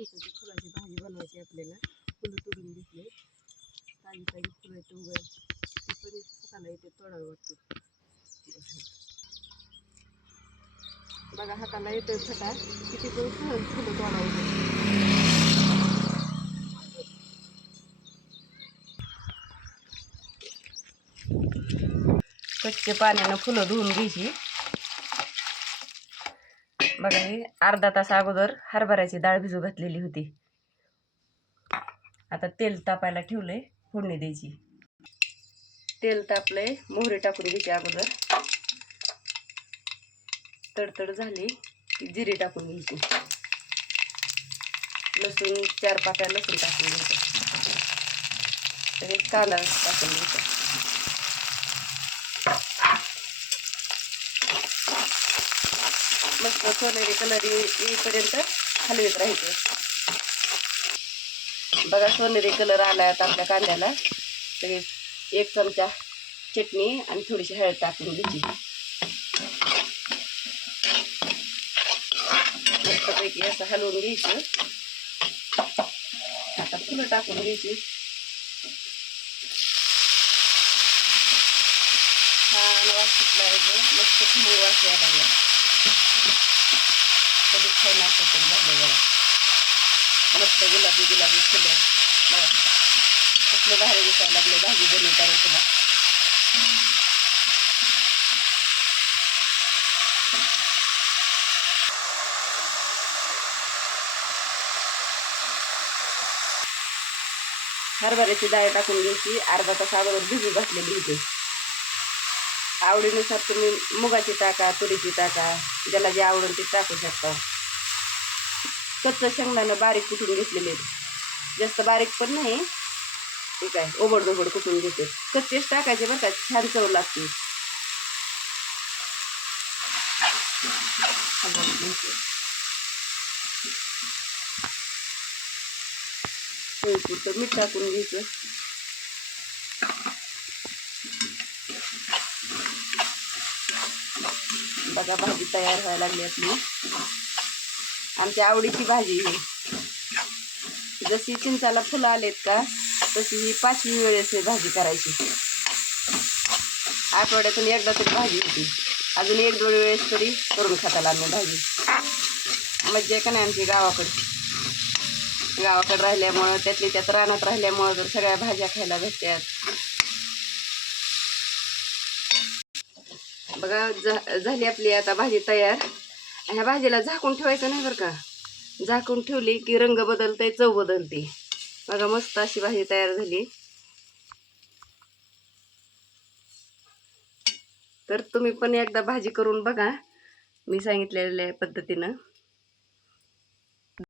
चिंचेची फुलाची भाजी बनवायची आपल्याला. फुलं तोडून घेतले, ताजी ताजी फुलं येते उगाय ती पण हाताला येते तोडावं वाटतं. बघा हाताला येतं छटा, किती पण सहज फुलं तोडावं. स्वच्छ पाण्यानं फुलं धुवून घ्यायची. बघा हे अर्धा तास अगोदर हरभऱ्याची डाळ भिजू घातलेली होती. आता तेल तापायला ठेवलंय, फोडणी द्यायची. तेल तापलंय, मोहरी टाकून घ्यायची अगोदर. तडतड झाली की जिरे टाकून घ्यायची. लसूण 4 पाकळ्या लसूण टाकून घ्यायचं. तर एक कांदा टाकून घ्यायचा. मस्त सोनेरी कलर येईपर्यंत हलवीत राहायचं. बघा सोनेरी कलर आला आता आपल्या कांद्याला. तर 1 चमचा चटणी आणि थोडीशी हळद टाकून घ्यायची. मस्तपैकी असं हलवून घ्यायचं. आता फुलं टाकून घ्यायची. छान वास सुटला आहे, मस्त फुलं वास यायला लागला. कधी खायला असं तरी झालं बघा. मस्त गुलाबी गुलाबी फुलं बघा, कसलं भारी दिसायला लागले भाजी बनवताना तुला. हरभऱ्याची डाळ टाकून घ्यायची. अर्धा तास अगोदर भिजू घातलेली होती. आवडीनुसार तुम्ही मुगाची टाका, तुरीची टाका, ज्याला जे आवडेल ते टाकू शकता. कच्चं शेंगदाणं बारीक कुटून घेतलेले, जास्त बारीक पण नाही, ठीक आहे, ओबडधोबड कुटून घेते. कच्चेच टाकायचे बरं का, छान चव लागते. पुरतं मीठ टाकून घ्यायचं. बघा भाजी तयार व्हायला लागली आपली. आमच्या आवडीची भाजी ही. जशी चिंचाला फुलं आलेत का तशी ही 5वी वेळेस भाजी करायची. आठवड्यातून एकदा तरी भाजी होती. अजून 1-2 वेळेस तरी करून खाताला आम्ही भाजी. मज्जा आहे का नाही आमची गावाकडे राहिल्यामुळं, त्यात रानात राहिल्यामुळं तर सगळ्या भाज्या खायला भेटतात. बघा झाली आपली आता भाजी तयार. ह्या भाजीला झाकून ठेवायचं नाही बरं का. झाकून ठेवली की रंग बदलते, चव बदलते. बघा मस्त अशी भाजी तयार झाली. तर तुम्ही पण एकदा भाजी करून बघा मी सांगितलेल्या पद्धतीनं.